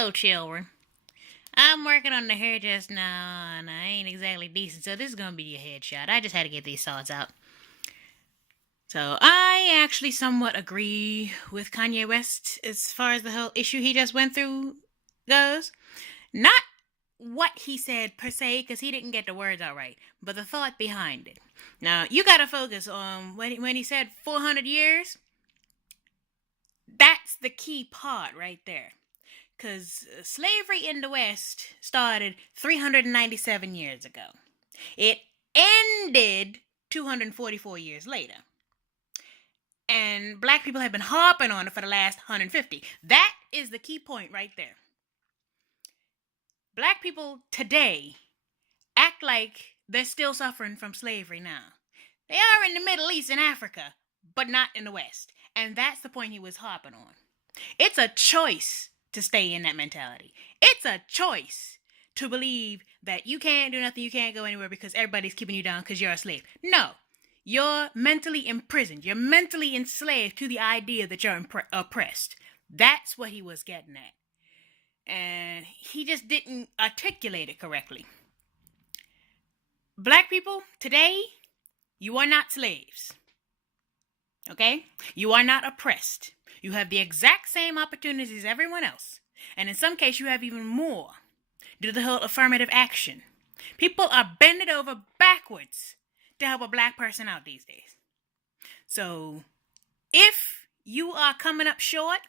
Hello, children. I'm working on the hair just now, and I ain't exactly decent, so this is gonna be a headshot. I just had to get these thoughts out. So, I actually somewhat agree with Kanye West as far as the whole issue he just went through goes. Not what he said per se, because he didn't get the words out right, but the thought behind it. Now, you gotta focus on when he said 400 years, that's the key part right there. Because slavery in the West started 397 years ago. It ended 244 years later. And black people have been harping on it for the last 150. That is the key point right there. Black people today act like they're still suffering from slavery now. They are in the Middle East and Africa, but not in the West. And that's the point he was harping on. It's a choice to stay in that mentality. It's a choice to believe that you can't do nothing, you can't go anywhere because everybody's keeping you down because you're a slave. No. You're mentally imprisoned. You're mentally enslaved to the idea that you're oppressed. That's what he was getting at. And he just didn't articulate it correctly. Black people, today, you are not slaves. Okay? You are not oppressed. You have the exact same opportunities as everyone else. And in some cases, you have even more due to the whole affirmative action. People are bending over backwards to help a black person out these days. So, if you are coming up short,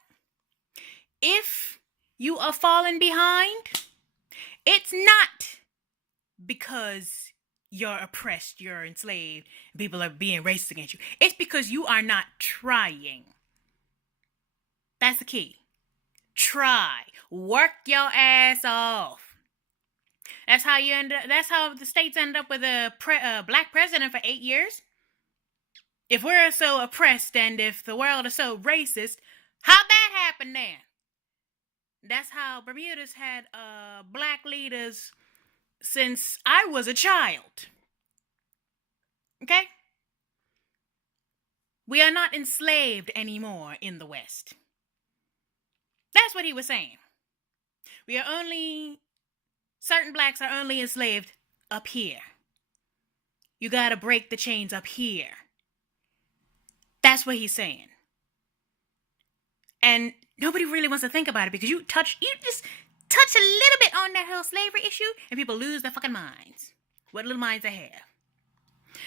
if you are falling behind, it's not because you're oppressed, you're enslaved, people are being racist against you. It's because you are not trying. That's the key. Try. Work your ass off. That's how the states end up with a black president for 8 years. If we're so oppressed and if the world is so racist, how'd that happen then? That's how Bermuda's had black leaders since I was a child. Okay? We are not enslaved anymore in the West. That's what he was saying. Certain blacks are only enslaved up here. You gotta break the chains up here. That's what he's saying. And nobody really wants to think about it because you just touch a little bit on that whole slavery issue and people lose their fucking minds. What little minds they have.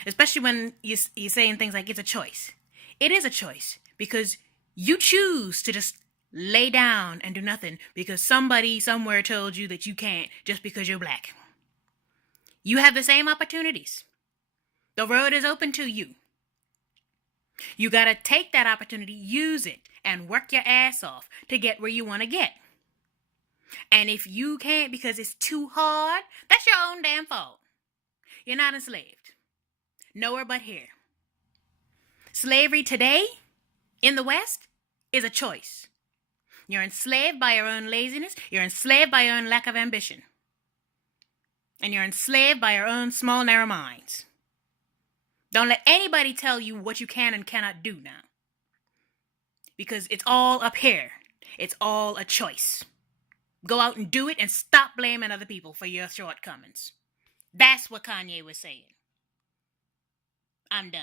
Especially when you're saying things like it's a choice. It is a choice because you choose to just lay down and do nothing because somebody somewhere told you that you can't just because you're black. You have the same opportunities. The road is open to you. You gotta take that opportunity, use it, and work your ass off to get where you want to get. And if you can't because it's too hard, that's your own damn fault. You're not enslaved. Nowhere but here. Slavery today, in the West, is a choice. You're enslaved by your own laziness. You're enslaved by your own lack of ambition. And you're enslaved by your own small, narrow minds. Don't let anybody tell you what you can and cannot do now. Because it's all up here. It's all a choice. Go out and do it and stop blaming other people for your shortcomings. That's what Kanye was saying. I'm done.